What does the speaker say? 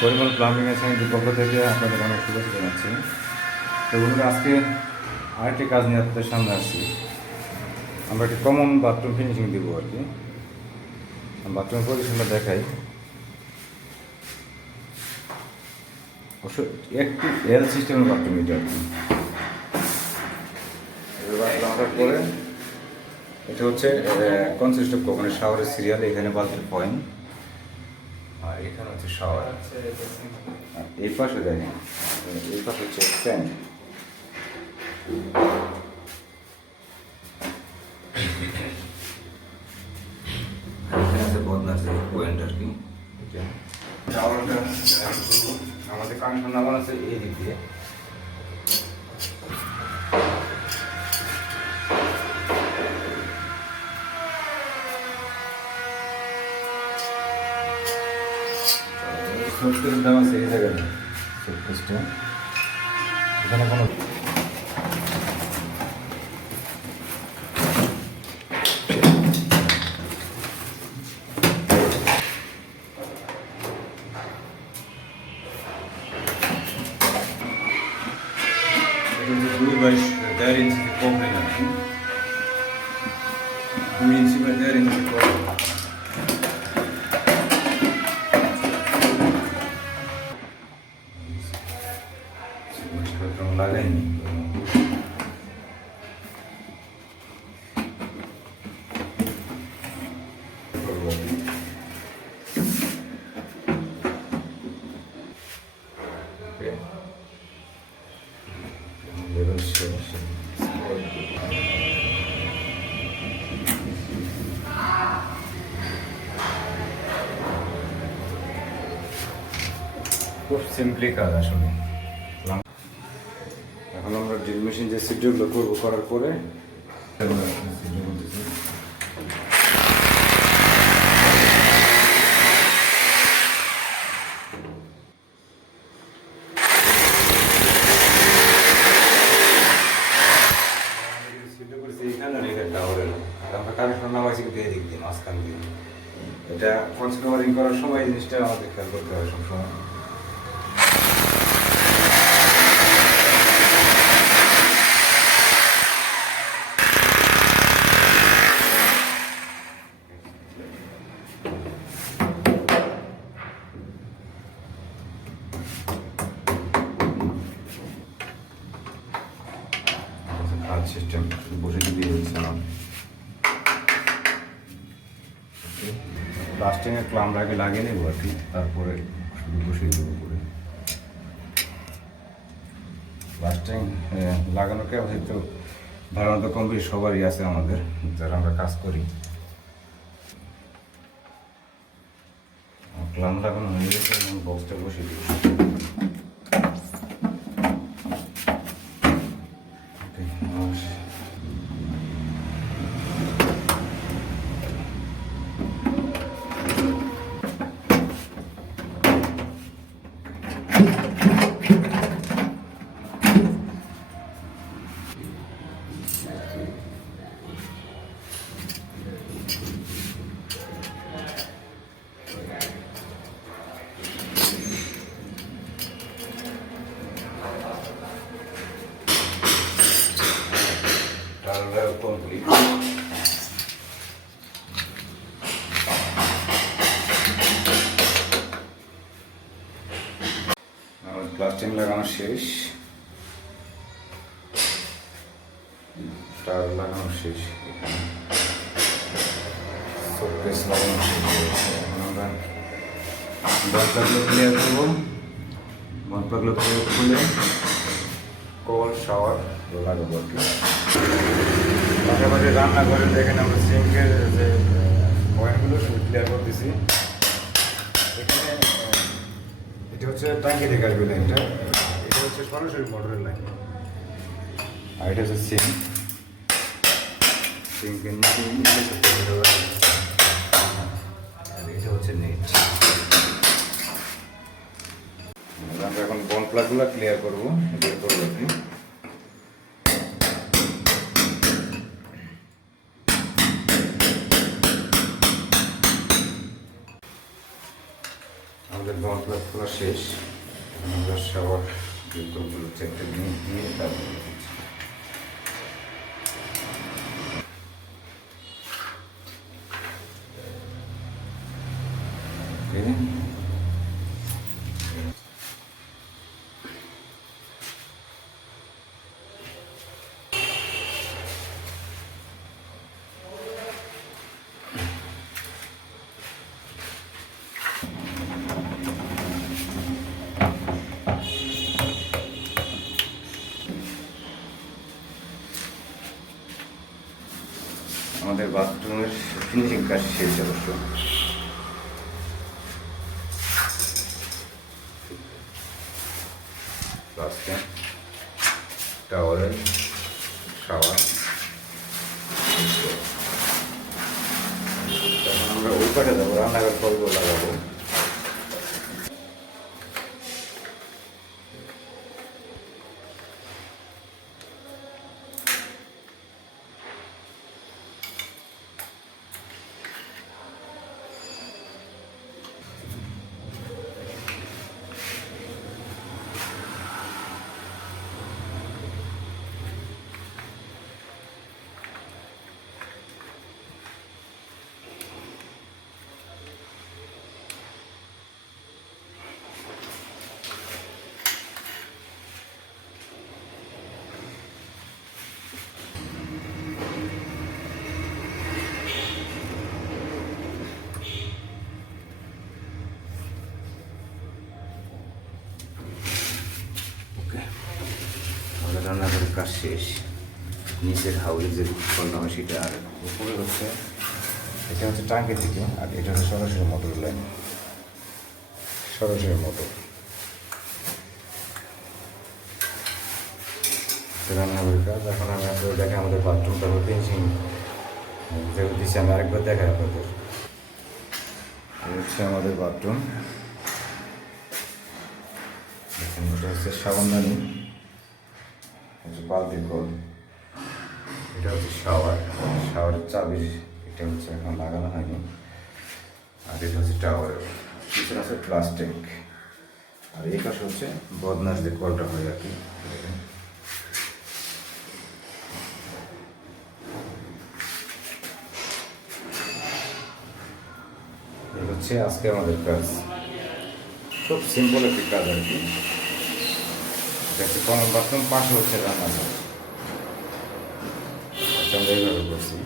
Parimal plumbing এর সাইন্সের পক্ষ থেকে আপনাদের অনেক শুভেচ্ছা জানাচ্ছি। তো বন্ধুরা, আজকে আরেকটি কাজ নিয়ে আপনাদের সামনে আসছি। আমরা একটি কমন বাথরুম ফিনিশিং দিব আর কি। বাথরুমের পজিশনটা দেখাই। অবশ্য একটি এল সিস্টেমের বাথরুম এটা আর কি। বাথরুম পরে এটা হচ্ছে কনসিস্ট অফ মানে শাওয়ারের সিরিয়াল। এখানে বালতির পয়েন্ট, আর এখানে হচ্ছে শাওয়ার। এই পাশে দেখেন, এই পাশে হচ্ছে ট্যাঙ্ক। এখানে আছে বদনাসের পয়েন্ট আর কি। শাওয়ারটা আমাদের কানেকশন নাম্বার আছে এই দিক দিয়ে। সুইচের দাম আছে এই জায়গায়। সুইচটা এখানে কোনো দুই বাইশ 1.5 ইঞ্চি কমপ্লেন আর কি। 2 ইঞ্চি বা 1.5 ইঞ্চি কমপ্লেন। লাগাইনি খুব সিম্পলি কাজ আসলে। এখন আমরা ড্রিল মেশিন যে সিডগুলো করবো, করার পরে আমরা কানেকশন নামাইছি কিন্তু এদিক দিয়ে, মাঝখান দিয়ে। এটা কনসিডারিং করার সময় এই জিনিসটা আমাদের খেয়াল করতে হয় সবসময়। সিস্টেম বসে দিয়ে হচ্ছে না। প্লাস্টিকের ক্লাম আগে লাগিয়ে নেবো আর কি, তারপরে শুধু বসিয়ে দেবো করে। প্লাস্টিক লাগানোকে হয়তো ধারণা তো কম বেশি সবারই আছে আমাদের, যারা আমরা কাজ করি। ক্লাম লাগানো হয়ে গেছে, বক্সটা বসিয়ে দেবো। কমপ্লিট। প্লাস্টিক লাগানো শেষ, টার লাগানো শেষ, শোকেস লাগানো শেষ। আমরা বনপ্লাগগুলো ক্লিয়ার করবো। বনপ্লাগগুলো ক্লিয়ার করলে কল শাওয়ার লাগাবো আর কি। পাশাপাশি রান্না করে দেখেন আমরা সিঙ্কের যে পয়েন্টগুলো সেগুলো ক্লিয়ার করতেছি। এখানে এটা হচ্ছে ট্যাঙ্কি থেকে আসবে লাইনটা, এটা হচ্ছে সরাসরি মোটরের লাইন। আর এটা হচ্ছে সিঙ্কের নিচে, আর এটা হচ্ছে নেট। আমরা এখন বন প্লাগগুলো ক্লিয়ার করবো, বের করবো আপনি। আমাদের বাউল প্লাগ খোলা শেষ। আমরা শাওয়ার বিকল্পগুলো চেকটা দিয়ে তারপরে আমাদের বাথরুমের ফিনিশিং কাজ শেষ অবশ্য। লাস্টে টাওয়ারের শাওয়ার। তখন আমরা ওই পাটে যাবো, রান্নাঘর কলগুলো লাগাবো। রান্নাঘরের কাজ শেষ। নিচের হাউসে যে কন্যা হয় সেটা, আর উপরে হচ্ছে এটা হচ্ছে টাঙ্কি থেকে, আর এটা হচ্ছে সরাসরি মোটর লাইন, সরাসরি মোটর। রান্নাঘরের কাজ এখন আমি আপনাদের দেখে আমাদের বাথরুমটা ফিনিশিং দিচ্ছি। আমি আরেকবার দেখাই আপনাদের। এই হচ্ছে আমাদের বাথরুম। এটা হচ্ছে সাবানদানি, বালতির কল। এটা হচ্ছে শাওয়ারের চাবি, এটা হচ্ছে এখন লাগানো হয়নি। আর এটা হচ্ছে টাওয়ার, পিছনে আছে প্লাস্টিক। আর এই পাশে হচ্ছে বদনাস যে কলটা হয় আর কি। এই হচ্ছে আজকে আমাদের কাজ, খুব সিম্পল একটি কাজ আর কি। একটা কমন বাথরুম, পাশে হচ্ছে রান্নাঘর, আমরা এইভাবে করছি।